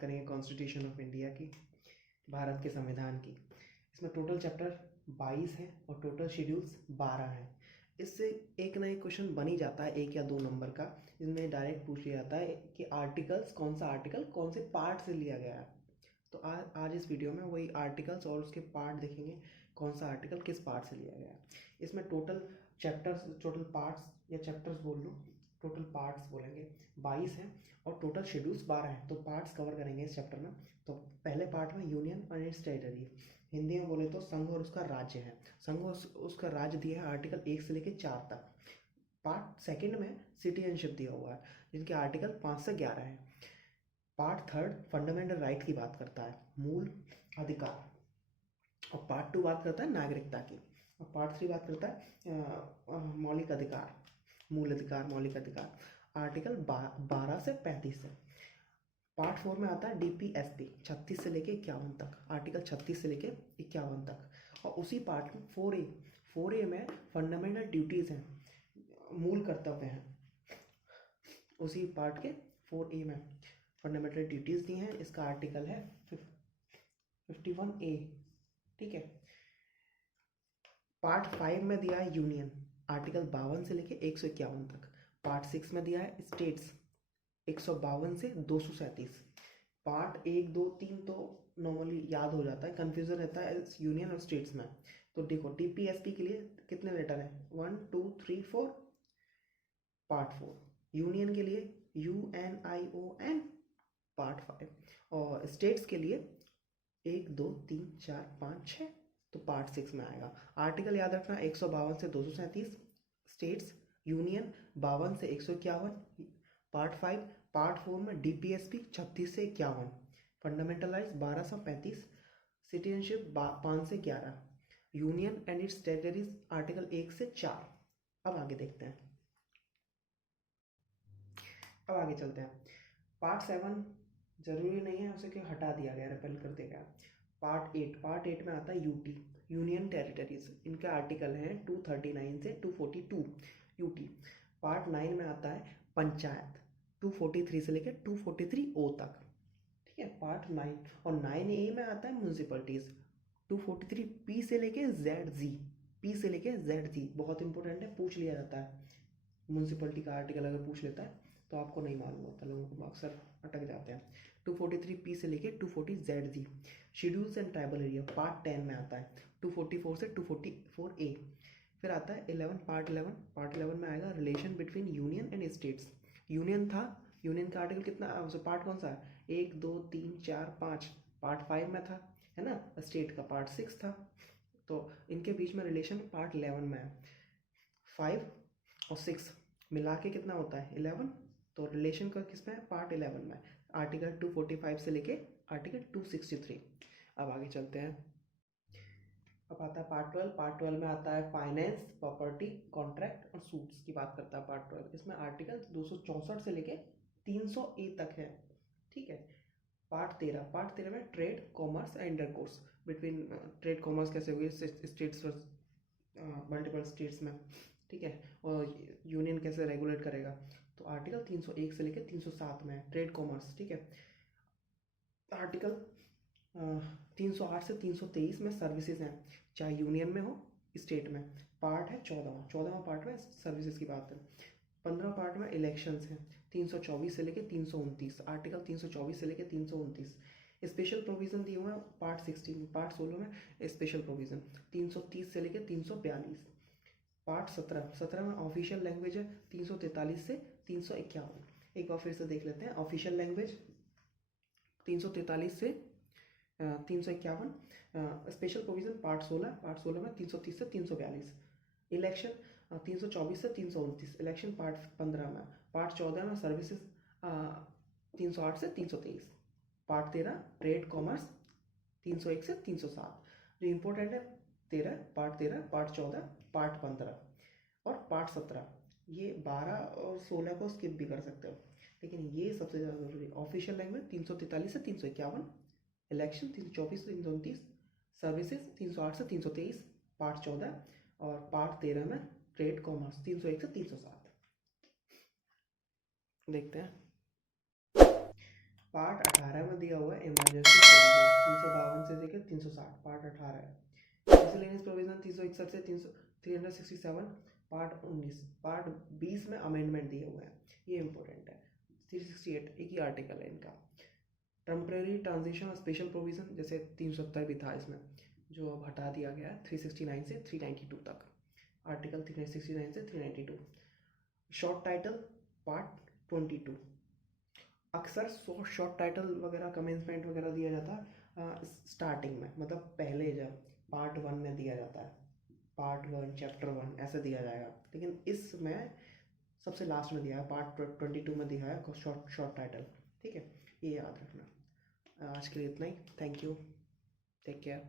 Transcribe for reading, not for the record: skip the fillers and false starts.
करेंगे constitution of India की, भारत के संविधान की। इसमें टोटल चैप्टर 22 है और टोटल शेड्यूल्स 12 हैं। इससे एक ना एक क्वेश्चन बन ही जाता है, 1 या 2 नंबर का, जिसमें डायरेक्ट पूछ लिया जाता है कि आर्टिकल्स, कौन सा आर्टिकल कौन से पार्ट से लिया गया है। तो आज इस वीडियो में वही आर्टिकल्स और उसके पार्ट देखेंगे, कौन सा आर्टिकल किस पार्ट से लिया गया है। इसमें टोटल चैप्टर्स, टोटल पार्ट्स या चैप्टर्स बोल लो, टोटल पार्ट्स बोलेंगे 22 हैं और टोटल शेड्यूल्स 12 हैं। तो पार्ट्स कवर करेंगे इस चैप्टर में। तो पहले पार्ट में यूनियन और इट्स टेरिटरी, हिंदी में बोले तो संघ और उसका राज्य है। संघ और उसका राज्य दिया है आर्टिकल 1 से लेकर 4 तक। पार्ट सेकंड में सिटीजनशिप दिया हुआ है, जिनके आर्टिकल 5 से 11 है। पार्ट थर्ड फंडामेंटल राइट की बात करता है, मूल अधिकार। और पार्ट 2 बात करता है नागरिकता की। और पार्ट 3 बात करता है मौलिक अधिकार, मूल अधिकार, मौलिक अधिकार, आर्टिकल 12 से 35 से। पार्ट 4 में आता है डीपीएसपी, 36 से लेके 51 तक, आर्टिकल 36 से लेके 51 तक। और उसी पार्ट में 4A में फंडामेंटल ड्यूटीज़ हैं, मूल कर्तव्य हैं। उसी पार्ट के 4A में फंडामेंटल ड्यूटीज़ दी हैं। इसका आर्टिकल है 51A, ठीक है। पार्ट 5 में दिया है यूनियन, आर्टिकल 52 से लेके 151 तक। पार्ट 6 में दिया है स्टेट्स, 152 से 237। पार्ट 1, 2, 3 तो नॉर्मली याद हो जाता है, कन्फ्यूजन रहता है यूनियन और स्टेट्स में। तो देखो डीपीएसपी के लिए कितने लेटर हैं, 1, 2, 3, 4। पार्ट 4 यूनियन के लिए UNION, पार्ट 5। और स्टेट्स के लिए 1, 2, 3, 4, 5, 6, तो पार्ट 6 में आएगा। आर्टिकल याद रखना, 152 से 237 स्टेट्स, यूनियन 52 से 151। पार्ट 5, पार्ट 4 में डीपीएसपी 36 से 51, फंडामेंटल राइट्स 12 से 35, सिटीजनशिप 5 से 11, union and it's territories article 1 से 4। अब आगे देखते हैं, अब आगे चलते हैं। पार्ट 7 जरूरी नहीं है, उसे क्यों हटा दिया गया, रिपेल कर दिया गया। पार्ट 8 में आता है यूटी, यूनियन टेरिटरीज, इनके आर्टिकल हैं 239 से 242 यूटी। पार्ट 9 में आता है पंचायत, 243 से लेकर 243O तक, ठीक है, पार्ट 9। और 9A में आता है म्यूनसिपलिटीज, 243P से लेके ZG, P से लेके ZG, बहुत इंपॉर्टेंट है, पूछ लिया जाता है। म्यूनसिपलिटी का आर्टिकल अगर पूछ लेता है तो आपको नहीं मालूम होता, लोगों को अक्सर अटक जाते हैं। 243P से लेके 240ZG, schedules and tribal area, part 10 में आता है 244 से 244A। फिर आता है 11, पार्ट 11 में आएगा relation between union and states. Union था, यूनियन का आर्टिकल कितना, पार्ट कौन सा है, 1, 2, 3, 4, 5, पार्ट 5 में था, है ना। स्टेट का पार्ट 6 था, तो इनके बीच में रिलेशन पार्ट 11 में है। 5 और 6 मिला के कितना होता है, 11, तो रिलेशन का किसमें है, पार्ट 11 में, आर्टिकल 245 से लेके आर्टिकल 263। अब आगे चलते हैं, अब आता है पार्ट 12। पार्ट 12 में आता है फाइनेंस, प्रॉपर्टी, कॉन्ट्रैक्ट और सूट्स की बात करता है पार्ट 12। इसमें आर्टिकल 264 से लेके 300A तक है, ठीक है। पार्ट 13 में trade, commerce and intercourse between, trade commerce कैसे हुई स्टेट्स, मल्टीपल स्टेट्स में, ठीक है, और यूनियन कैसे रेगुलेट करेगा, तो आर्टिकल 301 से लेकर 307 में है ट्रेड कॉमर्स, ठीक है। आर्टिकल 308 से 323 में सर्विसेज हैं, चाहे यूनियन में हो स्टेट में। पार्ट है 14वां पार्ट में सर्विसेज की बात है। 15 पार्ट में इलेक्शंस हैं, 324 से लेकर 329, आर्टिकल 324 से लेकर 329। स्पेशल प्रोविजन दिए हुए हैं पार्ट 16, पार्ट 16 में स्पेशल प्रोविजन 330 से लेकर 342। पार्ट 17 में ऑफिशियल लैंग्वेज है 343 से 351। एक बार फिर से देख लेते हैं, ऑफिशियल लैंग्वेज 343 से 351। स्पेशल प्रोविजन पार्ट 16 में 330 से 342। इलेक्शन 324 से 329, इलेक्शन पार्ट 15 में। पार्ट 14 में सर्विसेज 308 से 323। पार्ट 13 ट्रेड कॉमर्स 301 से 307। जो इम्पोर्टेंट है 13, पार्ट 13, पार्ट 14, पार्ट 15 और पार्ट 17। ये 12 और 16 को स्किप भी कर सकते हो, लेकिन ये सबसे ज़्यादा जरूरी है। ऑफिशियल लैंग्वेज 343 से 351, इलेक्शन 324 से 329, सर्विसेज 308 से 323, पार्ट 14, और पार्ट 13 में ट्रेड कॉमर्स 301 से 307। देखते हैं पार्ट 18 में दिया हुआ है इमरजेंसी प्रोविजन 352 से लेकर 360, पार्ट 18 है। मिसलेनियस प्रोविजन 361 से 367, पार्ट 19। पार्ट 20 में अमेंडमेंट दिए हुए हैं, ये इंपॉर्टेंट है। 368 एक ही आर्टिकल है इनका। टेम्परेरी ट्रांजिशन और स्पेशल प्रोविजन जैसे 370 भी था इसमें, जो अब हटा दिया गया है 369 से 392 तक, आर्टिकल 369 से 392। Short title part 22। अक्सर शॉर्ट टाइटल वगैरह कमेंसमेंट वगैरह दिया जाता है स्टार्टिंग में, मतलब पहले जब पार्ट 1 में दिया जाता है, पार्ट 1 चैप्टर 1 ऐसे दिया जाएगा, लेकिन इसमें सबसे लास्ट में दिया है, पार्ट 22 में दिया है शॉर्ट टाइटल। ठीक है, ये याद रखना। आज के लिए इतना ही। Thank you, take care.